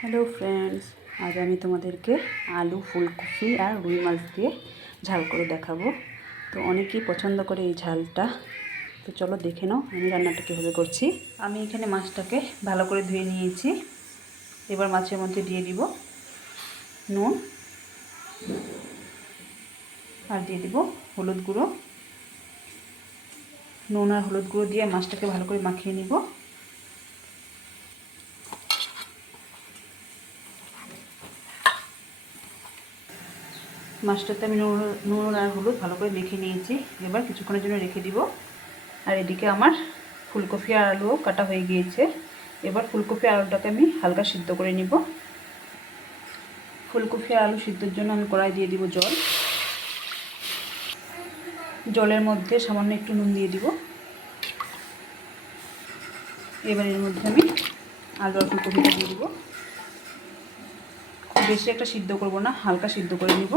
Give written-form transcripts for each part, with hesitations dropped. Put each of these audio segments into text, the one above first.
Hello friends, আজ আমি তোমাদেরকে আলু ফুলকপি আর রুই মাছ দিয়ে ঝাল করে দেখাবো। তো অনেকেই পছন্দ করে এই ঝালটা। তো চলো দেখে নাও আমি রান্নাটা কীভাবে করছি। আমি এখানে মাছটাকে ভালো করে ধুয়ে নিয়েছি। এবার মাছের মধ্যে দিয়ে দিব নুন আর দিয়ে দিব হলুদ গুঁড়ো। নুন আর হলুদ গুঁড়ো দিয়ে মাছটাকে ভালো করে মাখিয়ে নিব। মাছটাতে আমি নুন আর হলুদ ভালো করে মেখে নিয়েছি। এবার কিছুক্ষণের জন্য রেখে দিব। আর এদিকে আমার ফুলকপি আর আলুও কাটা হয়ে গিয়েছে। এবার ফুলকপি আর আলুটাকে আমি হালকা সিদ্ধ করে নিব। ফুলকপি আর আলু সিদ্ধর জন্য আমি কড়াই দিয়ে দিব জল। জলের মধ্যে সামান্য একটু নুন দিয়ে দিব। এবার এর মধ্যে আমি আলু আর ফুলকপিটা দিয়ে দিব। খুব বেশি একটা সিদ্ধ করব না, হালকা সিদ্ধ করে নিব।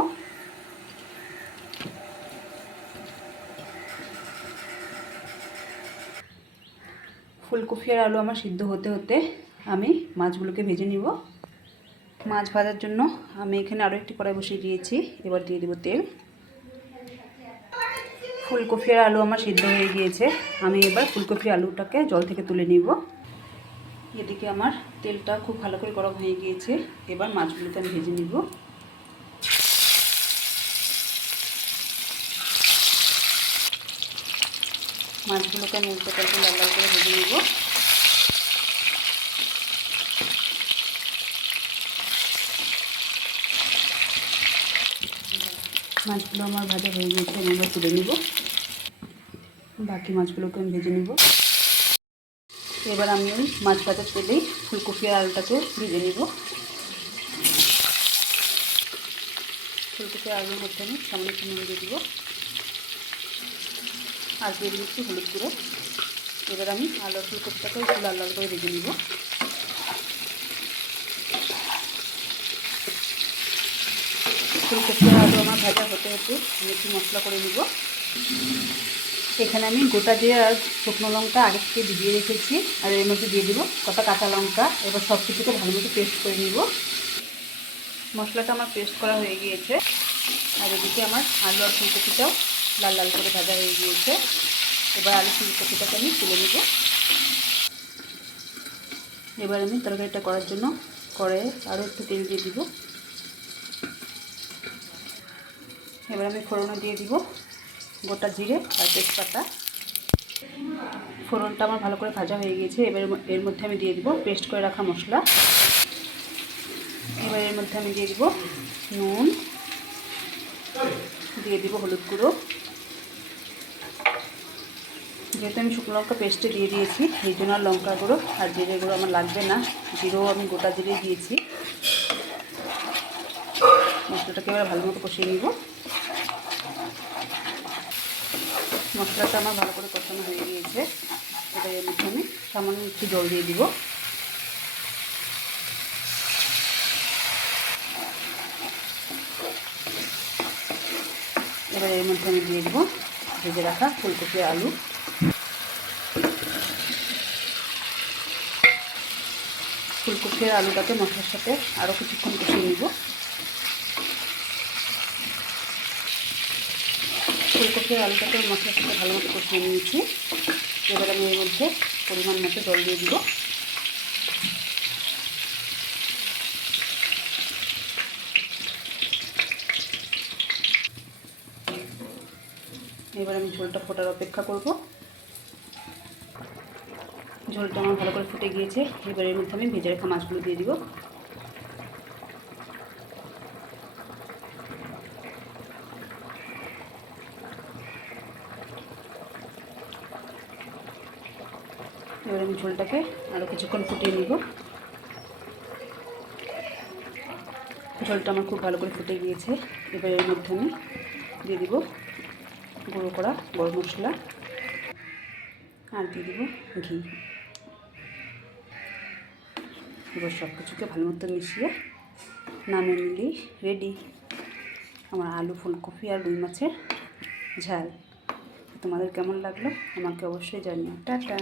ফুলকপি আর আলু আমার সিদ্ধ হতে হতে আমি মাছগুলোকে ভেজে নিব। মাছ ভাজার জন্য আমি এখানে আরও একটি কড়াই বসিয়ে দিয়েছি। এবার দিয়ে দেব তেল। ফুলকপি আর আলু আমার সিদ্ধ হয়ে গিয়েছে। আমি এবার ফুলকপি আলুটাকে জল থেকে তুলে নিব। এদিকে আমার তেলটা খুব ভালো করে গরম হয়ে গিয়েছে। এবার মাছগুলোকে আমি ভেজে নিব। মাছগুলোকে আমি উল্টে পাল্টে লাল লাল করে ভেজে নিব। মাছগুলো আমার ভাজা হয়ে গিয়েছে, আমি এবার তুলে নিব। বাকি মাছগুলোকে আমি ভেজে নিব। এবার আমি ওই মাছ ভাজার তেলেই ফুলকপি আর আলুটাকে ভেজে নিব। ফুলকপি আর আলুর মধ্যে আমি সামান্য একটু নুন দিয়ে দিব আর দিয়ে দিচ্ছি হলুদ গুঁড়ো। এবার আমি আলু আর ফুলকপিটাকে একটু লাল লাল করে ভেজে নিব। ফুলকপি আর আলু আমার ভাজা হতে হতে আমি একটু মশলা করে নিব। এখানে আমি গোটা জিরে আর শুকনো লঙ্কা আগে থেকে ভিজিয়ে রেখেছি। আর এর মধ্যে দিয়ে দিব কটা কাঁচা লঙ্কা। এবার সব কিছুকে ভালো মতো পেস্ট করে নিব। মশলাটা আমার পেস্ট করা হয়ে গিয়েছে। আর এদিকে আমার আলু আর ফুলকপিটাও লাল লাল করে ভাজা হয়ে গিয়েছে। এবার আলু ফুলকপিটাকে আমি তুলে নেব। এবার আমি তরকারিটা করার জন্য কড়াইয়ে আরও একটু তেল দিয়ে দিব। এবার আমি ফোড়নে দিয়ে দিব গোটা জিরে আর তেজপাতা। ফোড়নটা আমার ভালো করে ভাজা হয়ে গিয়েছে। এবার এর মধ্যে আমি দিয়ে দিব পেস্ট করে রাখা মশলা। এবার এর মধ্যে আমি দিয়ে দিব নুন, দিয়ে দিব হলুদ গুঁড়ো। যেহেতু আমি শুকনো লঙ্কা পেস্টে দিয়ে দিয়েছি, এই জন্য আর লঙ্কা গুঁড়ো আর জিরে গুঁড়ো আমার লাগবে না। জিরেও আমি গোটা জিরে দিয়েছি। মশলাটাকে এবার ভালো মতো কষিয়ে নিব। মশলাটা আমার ভালো করে কষানো হয়ে গিয়েছে। এবার এর মধ্যে আমি সামান্য একটু জল দিয়ে দিব। এবার এর মধ্যে আমি দিয়ে দিব ভেজে রাখা ফুলকপি আলু। ফুলকপি আর আলুটাকে মশলার সাথে আরও কিছুক্ষণ কষিয়ে নিব। ফুলকপি আর আলুটাকে মশলার সাথে ভালো মতো কষিয়ে নিয়েছি। এবার আমি এর মধ্যে পরিমাণ মতো জল দিয়ে দিব। এবার আমি ঝোলটা ফোটার অপেক্ষা করব। ঝোলটা আমার ভালো করে ফুটে গিয়েছে। এবার এর মধ্যে আমি ভেজে রাখা মাছগুলো দিয়ে দিব। এবার আমি ঝোলটাকে আরও কিছুক্ষণ ফুটিয়ে নিব। ঝোলটা আমার খুব ভালো করে ফুটে গিয়েছে। এবার এর মধ্যে আমি দিয়ে দিব গুঁড়ো করা গরম মশলা আর দিয়ে দিব ঘি। এবার সব কিছুকে ভালো মতো মিশিয়ে নামিয়ে নিলেই রেডি আমার আলু ফুলকপি আর রুই মাছের ঝাল। তোমাদের কেমন লাগলো আমাকে অবশ্যই জানিও। টাটা।